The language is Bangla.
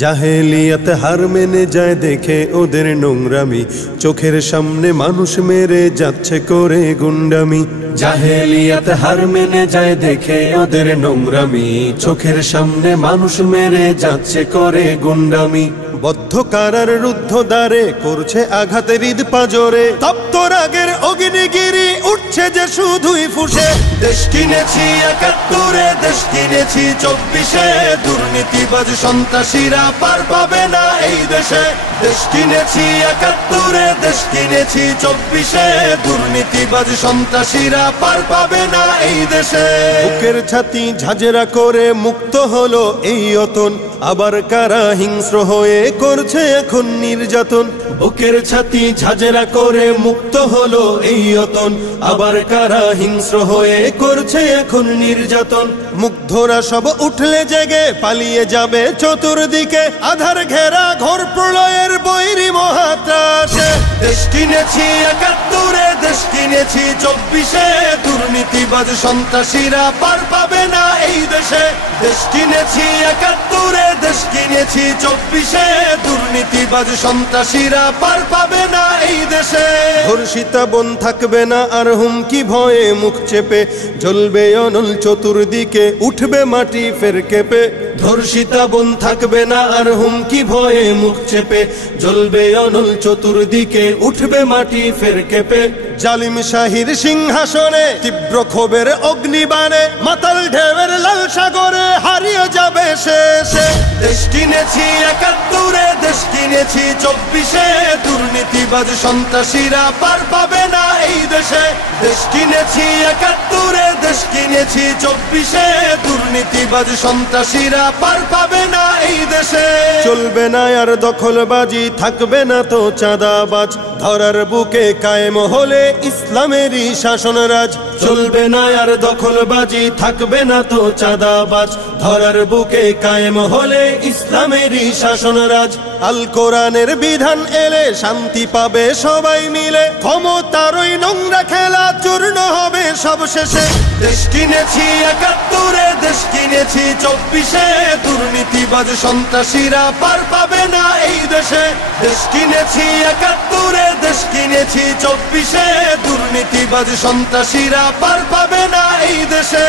জাহেলিয়াত হার মেনে যায় দেখে ওদের নোংরামি, চোখের সামনে মানুষ মেরে যাচ্ছে করে গুন্ডামি। জাহেলিয়াত হার মেনে যায় দেখে ওদের নোংরামি, চোখের সামনে মানুষ মেরে যাচ্ছে করে গুন্ডামি। বদ্ধ কারার রুদ্ধ দ্বারে করছে আঘাতের ঈদ পাজরে, তপ্ত রাগের অগ্নিগিরি উঠছে যে শুধুই ফুসে। দেশ কিনেছি ৭১, দেশ কিনেছি ২৪, দুর্নীতিবাজ সন্ত্রাসীরা পার পাবে না এই দেশে। দেশ কিনেছি ৭১, দেশ কিনেছি ২৪, দুর্নীতিবাজ সন্ত্রাসীরা পার পাবে না এই দেশে। বুকের ছাতি ঝাঁঝরা করে মুক্ত হলো এই অতন, আবার কারা হিংস্র হয়ে করছে এখন নির্যাতন। বুকের ছাতি ঝাঁঝরা করে মুক্ত হলো এই অতন, আবার কারা হিংস্র হয়ে করছে এখন নির্যাতন। মুগ্ধরা সব উঠলে জেগে পালিয়ে যাবে চতুর্দিকে, আধার ঘেরা ঘোর প্রলয়ের বৈরী মহাত্রাসে। দেশ কিনেছি ৭১, দেশ কিনেছি ২৪, দুর্নীতিবাজ সন্ত্রাসীরা পার পাবে না এই দেশে। দেশ কিনেছি ৭১, দেশ কিনেছি ২৪, দুর্নীতিবাজ সন্ত্রাসীরা পার পাবে না এই দেশে। ধর্ষিতা বোন থাকবে না আর হুমকি ভয়ে মুখ চেপে, জ্বলবে অনল চতুর্দিকে উঠবে মাটি ফের কেঁপে। ধর্ষিতা বোন থাকবে না আর হুমকি ভয়ে মুখ চেপে, জ্বলবে অনল চতুর্দিকে উঠবে মাটি ফের কেঁপে। জালিম শাহীর সিংহাসনে তীব্র ক্ষোভের অগ্নিবাণে, মাতাল ঢেউয়ের লাল সাগরে হারিয়ে যাবে শেষে। দেশ কিনেছি ৭১, দেশ কিনেছি ২৪, দুর্নীতিবাজ সন্ত্রাসীরা পার পাবে না এই দেশে। দেশ কিনেছি ৭১, দেশ কিনেছি ২৪, দুর্নীতিবাজ সন্ত্রাসীরা পার পাবে না এই দেশে। চলবে না আর দখলবাজি, থাকবে না তো চাঁদাবাজ, ধরার বুকে কায়েম হলে ইসলামেরই শাসনরাজ। চলবে না আর দখলবাজি, থাকবে না তো চাঁদাবাজ, ধরার বুকে কায়েম হলে ইসলামেরই শাসনরাজ। আল কোরআনের বিধান এলে শান্তি পাবে সবাই মিলে, ক্ষমতার ওই নোংরা খেলা চূর্ণ হবে সব শেষে। দেশ কিনেছি ৭১, দেশ কিনেছি ২৪, দুর্নীতিবাজ সন্ত্রাসীরা পার পাবে না এই দেশে। দেশ কিনেছি ৭১, দেশ কিনেছি ২৪, দুর্নীতিবাজ সন্ত্রাসীরা পার পাবে না এই দেশে।